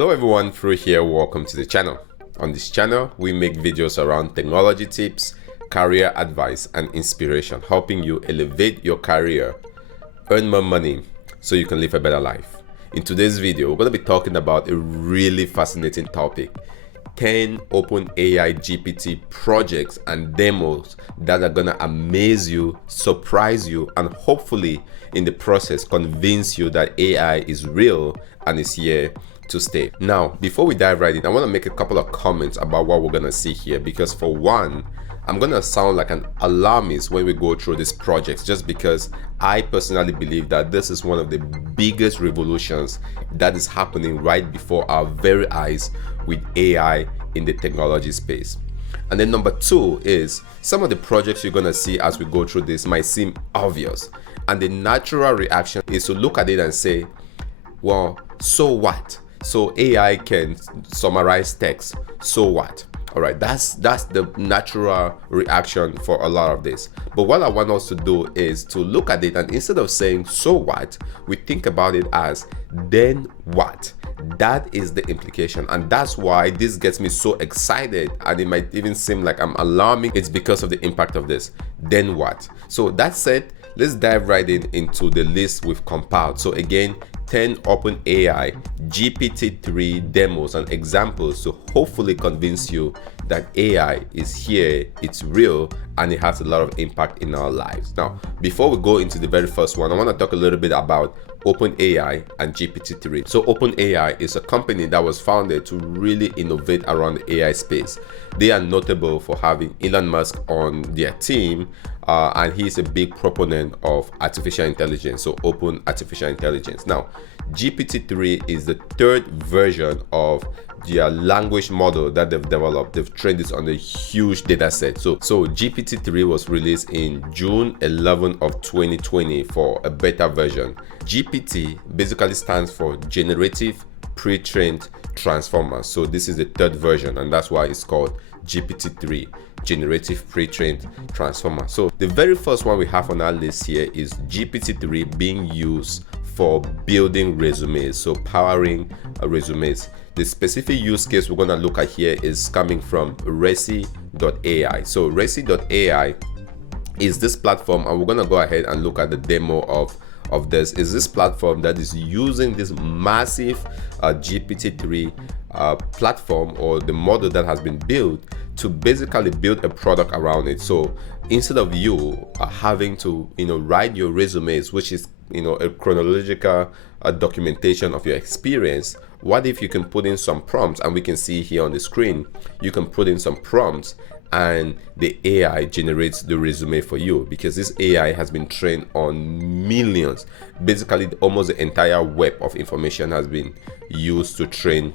Hello everyone, Prairie here. Welcome to the channel. On this channel, we make videos around technology tips, career advice, and inspiration, helping you elevate your career, earn more money, so you can live a better life. In today's video, we're going to be talking about a really fascinating topic: 10 OpenAI GPT projects and demos that are going to amaze you, surprise you, and hopefully in the process convince you that AI is real and is here to stay. Now, before we dive right in, I want to make a couple of comments about what we're going to see here, because for one, I'm going to sound like an alarmist when we go through these projects, just because I personally believe that this is one of the biggest revolutions that is happening right before our very eyes with AI in the technology space. And then number two is, some of the projects you're going to see as we go through this might seem obvious, and the natural reaction is to look at it and say, well, so what? So AI can summarize text, so what? All right, that's the natural reaction for a lot of this. But what I want us to do is to look at it, and instead of saying so what, we think about it as then what. That is the implication, and that's why this gets me so excited, and it might even seem like I'm alarming. It's because of the impact of this. Then what? So that said, let's dive right into the list we've compiled. So again, 10 OpenAI GPT-3 demos and examples to hopefully convince you that AI is here, it's real, and it has a lot of impact in our lives. Now, before we go into the very first one, I want to talk a little bit about OpenAI and GPT-3. So OpenAI is a company that was founded to really innovate around the AI space. They are notable for having Elon Musk on their team, and he's a big proponent of artificial intelligence, so open artificial intelligence. Now, GPT-3 is the third version of their language model that they've developed. They've trained this on a huge data set. So GPT-3 was released in June 11 of 2020 for a beta version. GPT basically stands for Generative Pre-trained Transformer. So this is the third version, and that's why it's called GPT-3, Generative Pre-trained Transformer. So the very first one we have on our list here is GPT-3 being used for building resumes, so powering resumes. The specific use case we're going to look at here is coming from Resiai. So Resiai is this platform, and we're going to go ahead and look at the demo of this. Is this platform that is using this massive GPT-3 platform, or the model that has been built, to basically build a product around it. So instead of you having to write your resumes, which is a chronological documentation of your experience, what if you can put in some prompts? And we can see here on the screen, you can put in some prompts and the AI generates the resume for you, because this AI has been trained on millions. Basically, almost the entire web of information has been used to train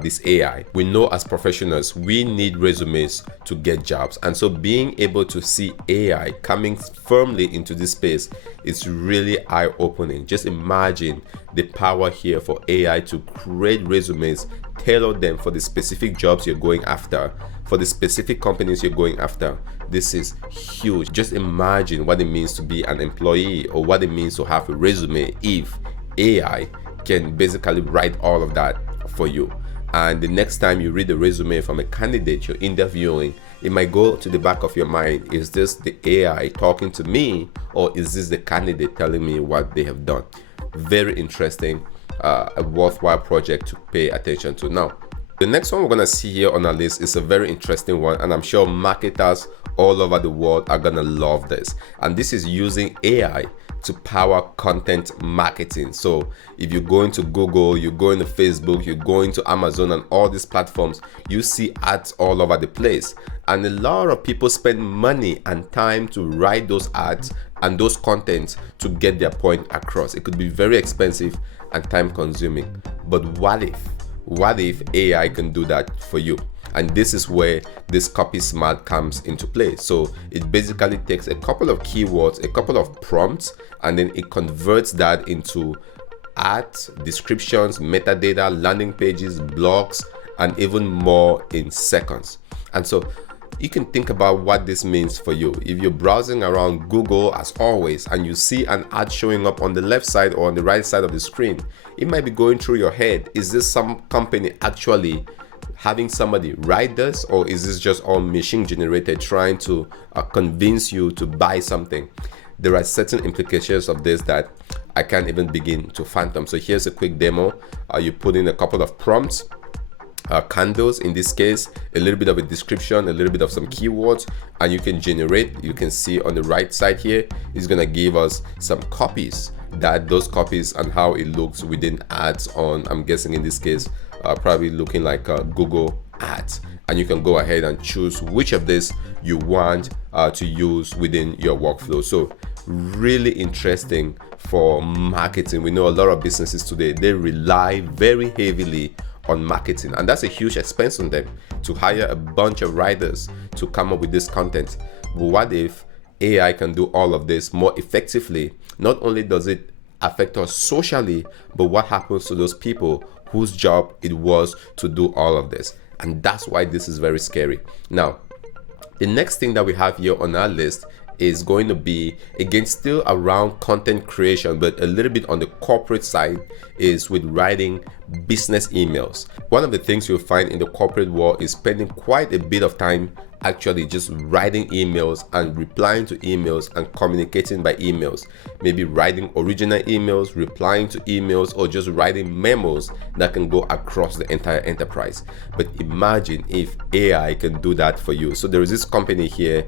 this AI. We know as professionals, we need resumes to get jobs, and so being able to see AI coming firmly into this space is really eye-opening. Just imagine the power here for AI to create resumes, tailor them for the specific jobs you're going after, for the specific companies you're going after. This is huge. Just imagine what it means to be an employee, or what it means to have a resume, if AI can basically write all of that for you. And the next time you read a resume from a candidate you're interviewing, it might go to the back of your mind: is this the AI talking to me, or is this the candidate telling me what they have done? Very interesting, a worthwhile project to pay attention to. Now, the next one we're going to see here on our list is a very interesting one, and I'm sure marketers all over the world are going to love this. And this is using AI to power content marketing. So if you go into Google, you go into Facebook, you go into Amazon and all these platforms, you see ads all over the place. And a lot of people spend money and time to write those ads and those contents to get their point across. It could be very expensive and time consuming. But what if AI can do that for you? And this is where this copy smart comes into play. So it basically takes a couple of keywords, a couple of prompts, and then it converts that into ads, descriptions, metadata, landing pages, blogs, and even more in seconds. And so you can think about what this means for you. If you're browsing around Google as always and you see an ad showing up on the left side or on the right side of the screen, it might be going through your head. Is this some company actually having somebody write this, or is this just all machine generated trying to convince you to buy something? There are certain implications of this that I can't even begin to fathom. So here's a quick demo. You put in a couple of prompts, candles in this case, a little bit of a description, a little bit of some keywords, and you can generate. You can see on the right side here, it's gonna give us some copies, those copies and how it looks within ads on, I'm guessing in this case, probably looking like Google ads. And you can go ahead and choose which of this you want to use within your workflow. So really interesting for marketing. We know a lot of businesses today, they rely very heavily on marketing, and that's a huge expense on them to hire a bunch of writers to come up with this content. But what if AI can do all of this more effectively? Not only does it affect us socially, but what happens to those people whose job it was to do all of this? And that's why this is very scary. Now, the next thing that we have here on our list is going to be, again, still around content creation, but a little bit on the corporate side, is with writing business emails. One of the things you'll find in the corporate world is spending quite a bit of time actually just writing emails and replying to emails and communicating by emails. Maybe writing original emails, replying to emails, or just writing memos that can go across the entire enterprise. But imagine if AI can do that for you. So there is this company here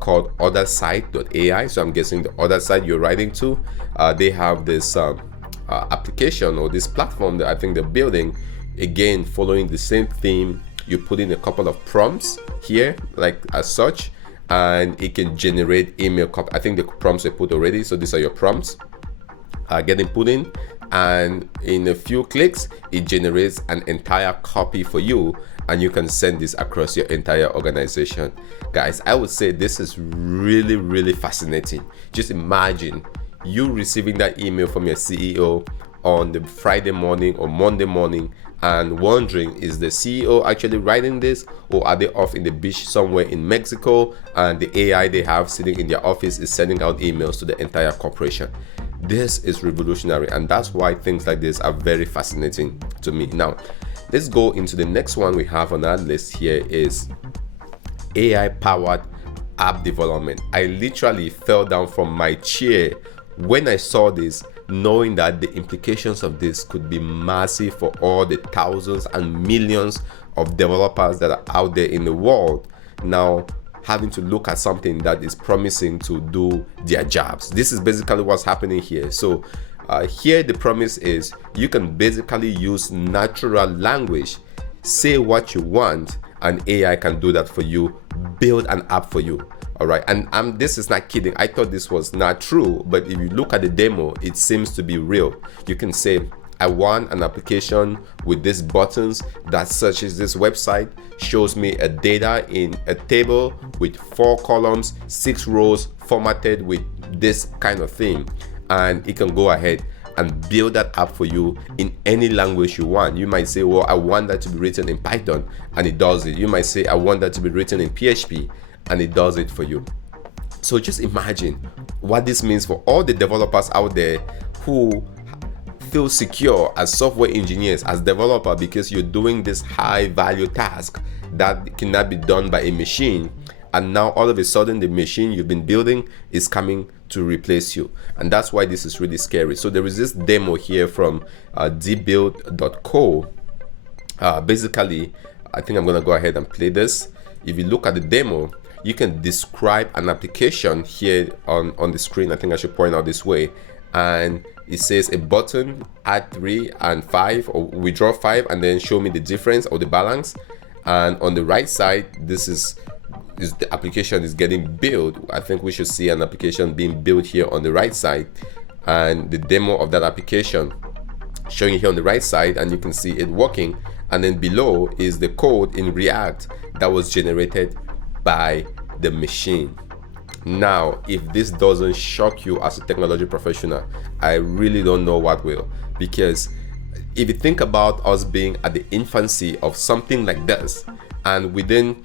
called otherside.ai. So I'm guessing the other side you're writing to, they have this application or this platform that I think they're building, again following the same theme. You put in a couple of prompts here, like as such, and it can generate email copy. I think the prompts are put already, so these are your prompts getting put in, and in a few clicks it generates an entire copy for you, and you can send this across your entire organization. Guys, I would say this is really, really fascinating. Just imagine you receiving that email from your CEO on the Friday morning or Monday morning and wondering, is the CEO actually writing this, or are they off in the beach somewhere in Mexico and the AI they have sitting in their office is sending out emails to the entire corporation? This is revolutionary, and that's why things like this are very fascinating to me. Now, let's go into the next one we have on our list here, is AI powered app development. I literally fell down from my chair when I saw this, knowing that the implications of this could be massive for all the thousands and millions of developers that are out there in the world now having to look at something that is promising to do their jobs. This is basically what's happening here. So here the promise is you can basically use natural language, say what you want, and AI can do that for you, build an app for you. All right, and this is not kidding. I thought this was not true, but if you look at the demo, it seems to be real. You can say, I want an application with these buttons that searches this website, shows me a data in a table with 4 columns, 6 rows, formatted with this kind of thing. And it can go ahead and build that app for you in any language you want. You might say, well, I want that to be written in Python, and it does it. You might say, I want that to be written in PHP, and it does it for you. So just imagine what this means for all the developers out there who feel secure as software engineers, as developer, because you're doing this high value task that cannot be done by a machine, and now all of a sudden the machine you've been building is coming to replace you. And that's why this is really scary. So there is this demo here from dbuild.co. Basically, I think I'm gonna go ahead and play this. If you look at the demo, you can describe an application here on the screen. I think I should point out this way, and it says a button, add 3 and 5, or withdraw 5, and then show me the difference or the balance. And on the right side, this is the application is getting built. I think we should see an application being built here on the right side, and the demo of that application showing here on the right side, and you can see it working. And then below is the code in React that was generated by the machine. Now, if this doesn't shock you as a technology professional, I really don't know what will. Because if you think about us being at the infancy of something like this, and within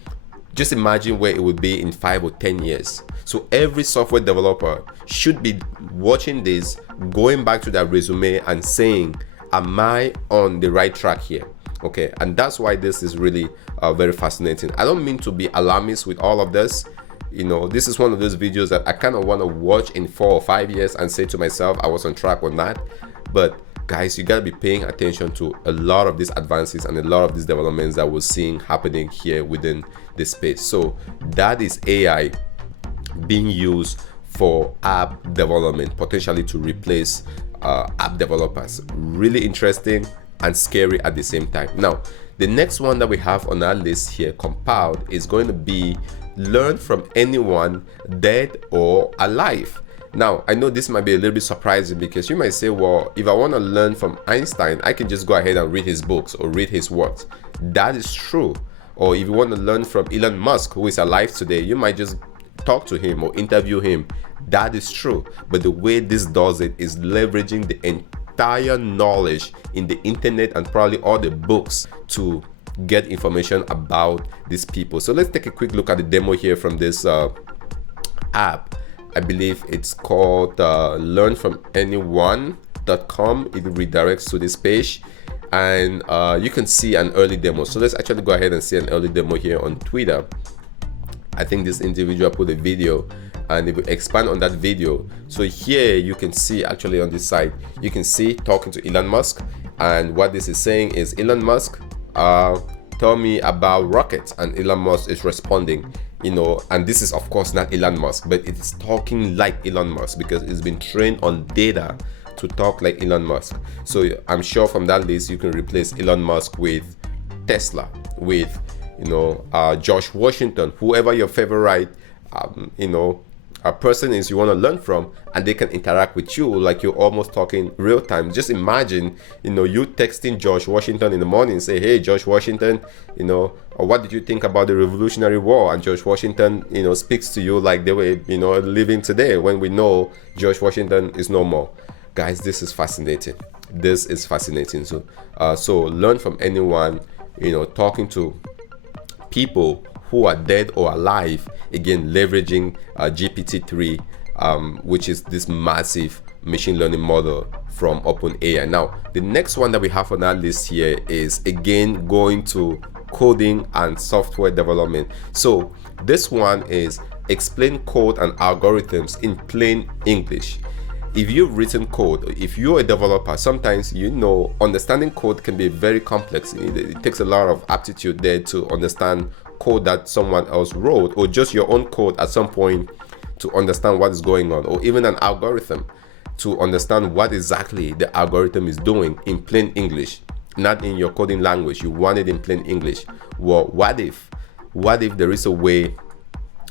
just imagine where it would be in 5 or 10 years. So every software developer should be watching this, going back to their resume and saying, am I on the right track here? Okay, and that's why this is really very fascinating. I don't mean to be alarmist with all of this. You know, this is one of those videos that I kind of want to watch in 4 or 5 years and say to myself, I was on track on that. But guys, you gotta be paying attention to a lot of these advances and a lot of these developments that we're seeing happening here within this space. So that is AI being used for app development, potentially to replace app developers. Really interesting and scary at the same time. Now, the next one that we have on our list here compiled is going to be learn from anyone dead or alive. Now, I know this might be a little bit surprising because you might say, well, if I want to learn from Einstein, I can just go ahead and read his books or read his works. That is true. Or if you want to learn from Elon Musk, who is alive today, you might just talk to him or interview him. That is true. But the way this does it is leveraging the entire knowledge in the internet and probably all the books to get information about these people. So let's take a quick look at the demo here from this app. I believe it's called learnfromanyone.com. It redirects to this page and you can see an early demo. So let's actually go ahead and see an early demo here on Twitter. I think this individual put a video and it will expand on that video. So here you can see actually on this side, you can see talking to Elon Musk, and what this is saying is, Elon Musk, tell me about rockets, and Elon Musk is responding, you know, and this is of course not Elon Musk, but it's talking like Elon Musk because it's been trained on data to talk like Elon Musk. So I'm sure from that list you can replace Elon Musk with Tesla, with, you know, George Washington, whoever your favorite you know, a person is you want to learn from, and they can interact with you like you're almost talking real time. Just imagine, you know, you texting George Washington in the morning, say, hey George Washington, you know, or what did you think about the Revolutionary War? And George Washington, you know, speaks to you like they were, you know, living today, when we know George Washington is no more. Guys, this is fascinating. This is fascinating. So so learn from anyone, you know, talking to people who are dead or alive, again leveraging GPT-3, which is this massive machine learning model from OpenAI. Now, the next one that we have on our list here is again going to coding and software development. So this one is explain code and algorithms in plain English. If you've written code, if you're a developer, sometimes, you know, understanding code can be very complex. It takes a lot of aptitude there to understand code that someone else wrote, or just your own code at some point to understand what is going on, or even an algorithm to understand what exactly the algorithm is doing in plain English, not in your coding language. You want it in plain English. Well, what if there is a way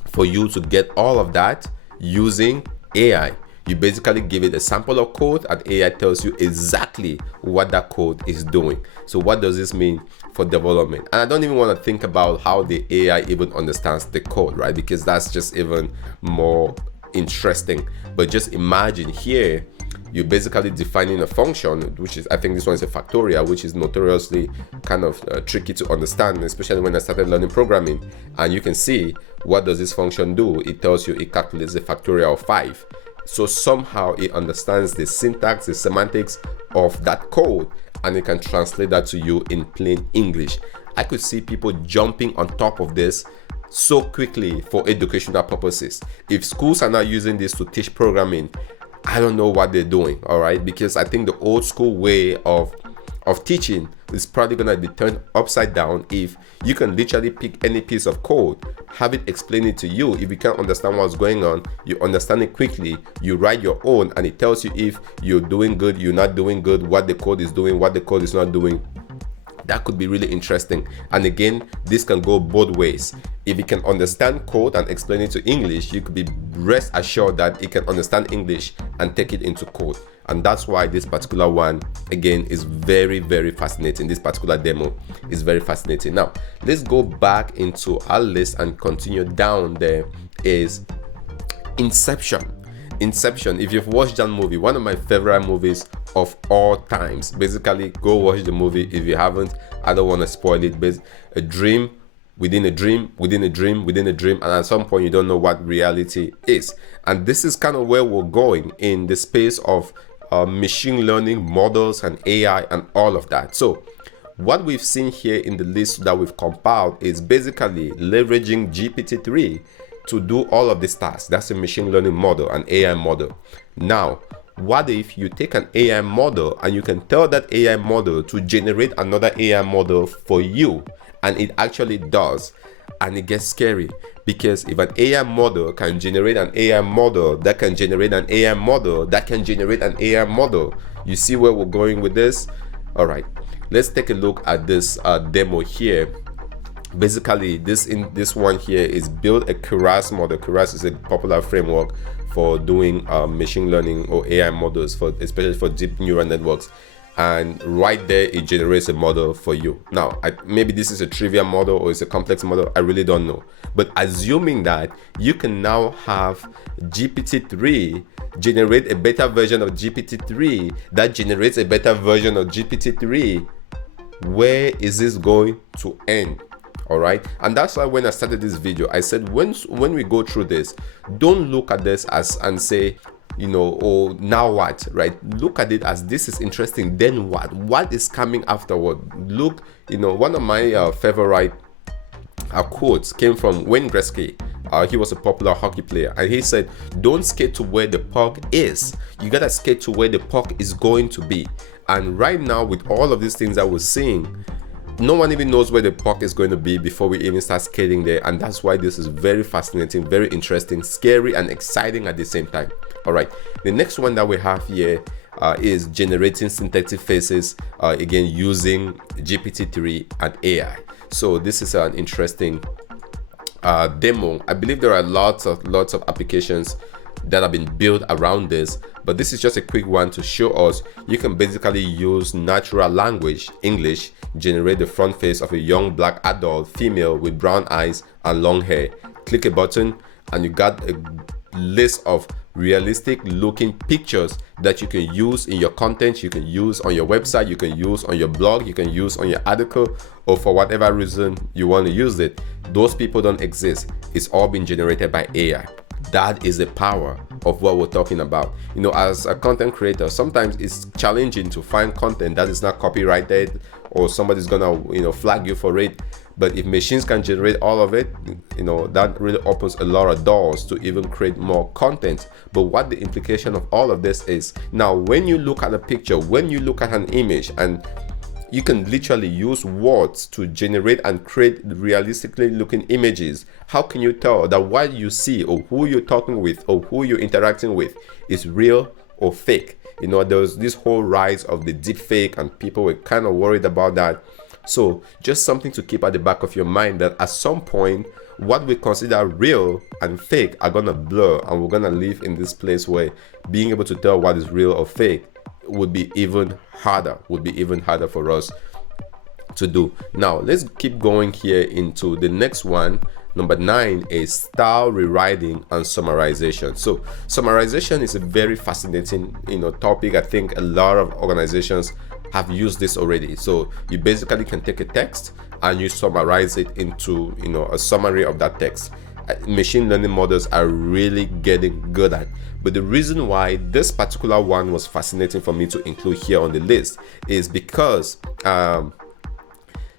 for you to get all of that using AI? You basically give it a sample of code and AI tells you exactly what that code is doing. So what does this mean for development? And I don't even want to think about how the AI even understands the code, right? Because that's just even more interesting. But just imagine here, you're basically defining a function, which is, I think this one is a factorial, which is notoriously kind of tricky to understand, especially when I started learning programming. And you can see, what does this function do? It tells you it calculates the factorial of 5. So somehow it understands the syntax, the semantics of that code, and it can translate that to you in plain English. I could see people jumping on top of this so quickly for educational purposes. If schools are not using this to teach programming, I don't know what they're doing, all right? Because I think the old school way of teaching is probably gonna be turned upside down if you can literally pick any piece of code, have it explain it to you. If you can't understand what's going on, you understand it quickly, you write your own, and it tells you if you're doing good, you're not doing good, what the code is doing, what the code is not doing. That could be really interesting. And again, this can go both ways. If you can understand code and explain it to English, you could be rest assured that it can understand English and take it into code. And that's why this particular one, again, is very, very fascinating. This particular demo is very fascinating. Now, let's go back into our list and continue down. There is Inception. Inception, if you've watched that movie, one of my favorite movies of all times. Basically, go watch the movie if you haven't. I don't want to spoil it, but a dream within a dream, within a dream, within a dream, and at some point you don't know what reality is. And this is kind of where we're going in the space of machine learning models and AI and all of that. So what we've seen here in the list that we've compiled is basically leveraging GPT-3 to do all of these tasks. That's a machine learning model, an AI model. Now, what if you take an AI model and you can tell that AI model to generate another AI model for you, and it actually does? And it gets scary, because if an AI model can generate an AI model that can generate an AI model that can generate an AI model, you see where we're going with this? All right, let's take a look at this demo here. Basically, this one here is build a Keras model. Keras is a popular framework for doing machine learning or AI models, especially for deep neural networks. And right there, it generates a model for you. Now, maybe this is a trivial model or it's a complex model. I really don't know. But assuming that you can now have GPT-3 generate a better version of GPT-3 that generates a better version of GPT-3, where is this going to end? All right, and that's why when I started this video, I said when we go through this, don't look at this and say, you know, oh, now what, right? Look at it as this is interesting, then what is coming afterward? Look, you know, one of my favorite quotes came from Wayne Gretzky. He was a popular hockey player, and he said, don't skate to where the puck is, you gotta skate to where the puck is going to be. And right now, with all of these things that we're seeing, no one even knows where the puck is going to be before we even start skating there. And that's why this is very fascinating, very interesting, scary, and exciting at the same time. All right, the next one that we have here is generating synthetic faces, again using GPT-3 and AI. So this is an interesting demo. I believe there are lots of applications that have been built around this, but this is just a quick one to show us you can basically use natural language, English, generate the front face of a young black adult female with brown eyes and long hair. Click a button and you got a list of realistic looking pictures that you can use in your content, you can use on your website, you can use on your blog, you can use on your article, or for whatever reason you want to use it. Those people don't exist. It's all been generated by AI. That is the power of what we're talking about. You know, as a content creator, sometimes it's challenging to find content that is not copyrighted or somebody's gonna, you know, flag you for it. But if machines can generate all of it, you know, that really opens a lot of doors to even create more content. But what the implication of all of this is, now when you look at a picture, when you look at an image, and you can literally use words to generate and create realistically looking images, how can you tell that what you see or who you're talking with or who you're interacting with is real or fake? You know, there's this whole rise of the deep fake, and people were kind of worried about that. So just something to keep at the back of your mind, that at some point what we consider real and fake are gonna blur, and we're gonna live in this place where being able to tell what is real or fake would be even harder for us to do. Now let's keep going here into the next one. Number 9 is style rewriting and summarization. So summarization is a very fascinating, you know, topic. I think a lot of organizations have used this already. So you basically can take a text and you summarize it into, you know, a summary of that text. Machine learning models are really getting good at. But the reason why this particular one was fascinating for me to include here on the list is because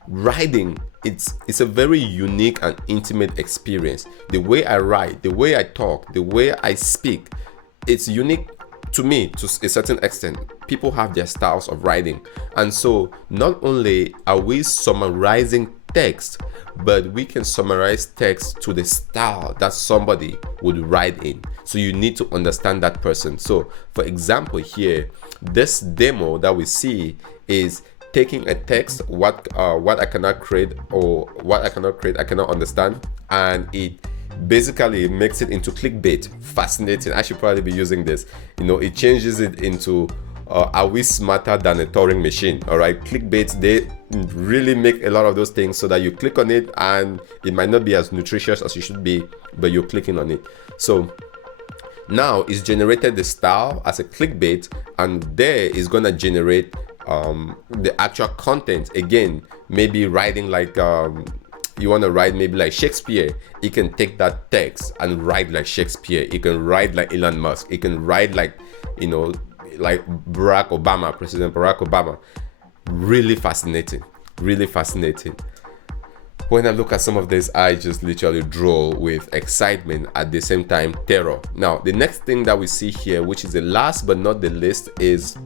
writing, it's a very unique and intimate experience. The way I write, the way I talk, the way I speak, it's unique to me to a certain extent. People have their styles of writing, and so not only are we summarizing text, but we can summarize text to the style that somebody would write in. So you need to understand that person. So for example here, this demo that we see is taking a text, what I cannot create, or what I cannot understand, and it basically makes it into clickbait. Fascinating. I should probably be using this. You know, it changes it into are we smarter than a Turing machine? All right, clickbait, they really make a lot of those things so that you click on it and it might not be as nutritious as you should be, but you're clicking on it. So now it's generated the style as a clickbait, and there is gonna generate the actual content. Again, maybe writing like you want to write maybe like Shakespeare, it can take that text and write like Shakespeare. It can write like Elon Musk. It can write like, you know, like Barack Obama, President Barack Obama. Really fascinating, really fascinating. When I look at some of this, I just literally drool with excitement, at the same time terror. Now, the next thing that we see here, which is the last but not the least, is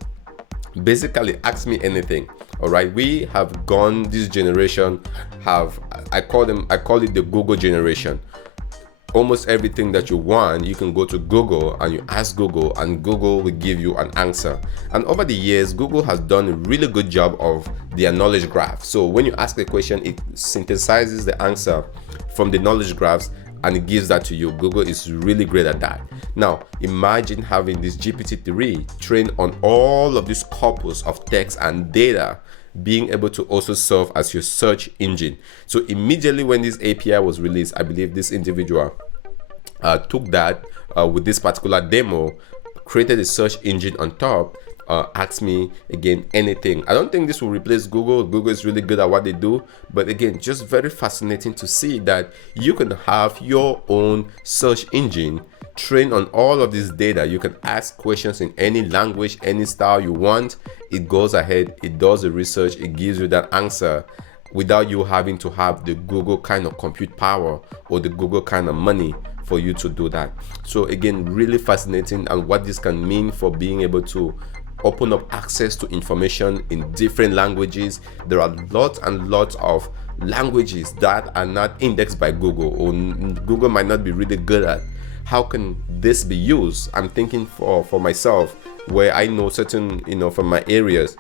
basically ask me anything. All right, we have gone, this generation have, I call it the Google generation. Almost everything that you want, you can go to Google and you ask Google, and Google will give you an answer. And over the years, Google has done a really good job of their knowledge graph. So when you ask a question, it synthesizes the answer from the knowledge graphs and it gives that to you. Google is really great at that. Now, imagine having this GPT-3 trained on all of this corpus of text and data, being able to also serve as your search engine. So immediately when this API was released, I believe this individual took that with this particular demo, created a search engine on top, asked me again anything. I don't think this will replace Google. Google is really good at what they do, but again, just very fascinating to see that you can have your own search engine trained on all of this data. You can ask questions in any language, any style you want. It goes ahead, it does the research, it gives you that answer without you having to have the Google kind of compute power or the Google kind of money for you to do that. So again, really fascinating, and what this can mean for being able to open up access to information in different languages. There are lots and lots of languages that are not indexed by Google, or Google might not be really good at. How can this be used? I'm thinking for myself, where I know certain, from my areas,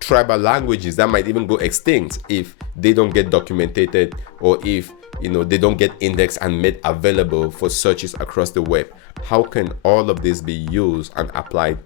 tribal languages that might even go extinct if they don't get documented, or if they don't get indexed and made available for searches across the web. How can all of this be used and applied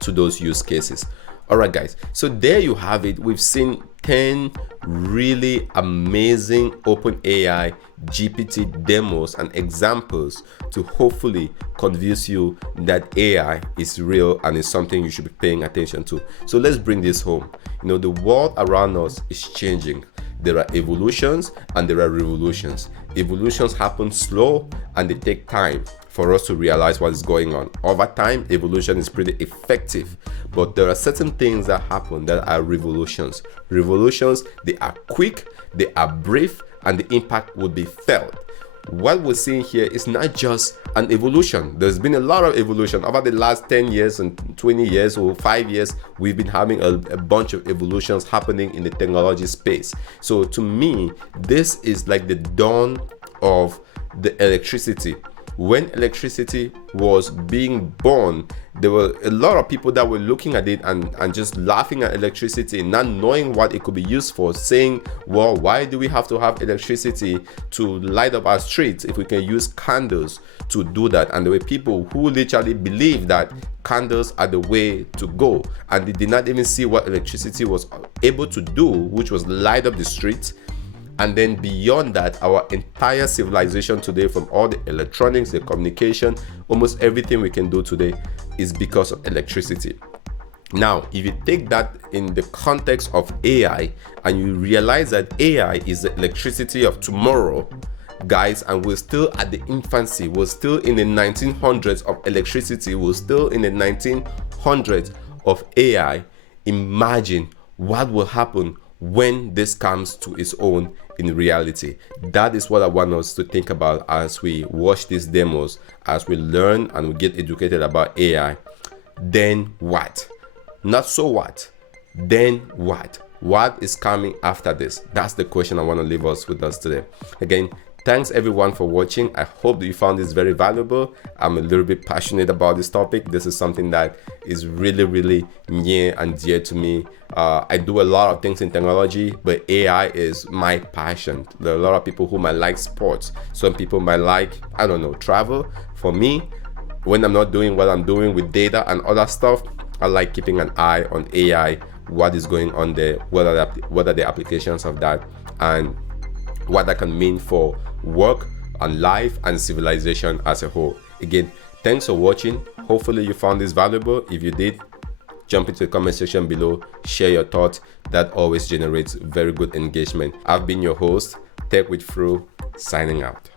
to those use cases? All right, guys, so there you have it. We've seen 10 really amazing OpenAI GPT demos and examples to hopefully convince you that AI is real and is something you should be paying attention to. So let's bring this home. The world around us is changing. There are evolutions and there are revolutions. Evolutions happen slow and they take time for us to realize what is going on. Over time, evolution is pretty effective, but there are certain things that happen that are revolutions. Revolutions, they are quick, they are brief, and the impact will be felt. What we're seeing here is not just an evolution. There's been a lot of evolution over the last 10 years and 20 years or 5 years. We've been having a bunch of evolutions happening in the technology space. So to me, this is like the dawn of the electricity. When electricity was being born, there were a lot of people that were looking at it and just laughing at electricity, not knowing what it could be used for, saying, well, why do we have to have electricity to light up our streets if we can use candles to do that? And there were people who literally believed that candles are the way to go, and they did not even see what electricity was able to do, which was light up the streets. And then beyond that, our entire civilization today, from all the electronics, the communication, almost everything we can do today is because of electricity. Now, if you take that in the context of AI and you realize that AI is the electricity of tomorrow, guys, and we're still at the infancy, we're still in the 1900s of electricity, we're still in the 1900s of AI, imagine what will happen when this comes to its own in reality. That is what I want us to think about as we watch these demos, as we learn and we get educated about AI. Then what? Not so what? Then what? What is coming after this? That's the question I want to leave us with us today. Again, thanks everyone for watching. I hope that you found this very valuable. I'm a little bit passionate about this topic. This is something that is really, really near and dear to me. I do a lot of things in technology, but AI is my passion. There are a lot of people who might like sports. Some people might like, I don't know, travel. For me, when I'm not doing what I'm doing with data and other stuff, I like keeping an eye on AI, what is going on there, what are the applications of that, and what that can mean for work and life and civilization as a whole. Again, thanks for watching. Hopefully you found this valuable. If you did, jump into the comment section below, share your thoughts. That always generates very good engagement. I've been your host, Tech with Fro, signing out.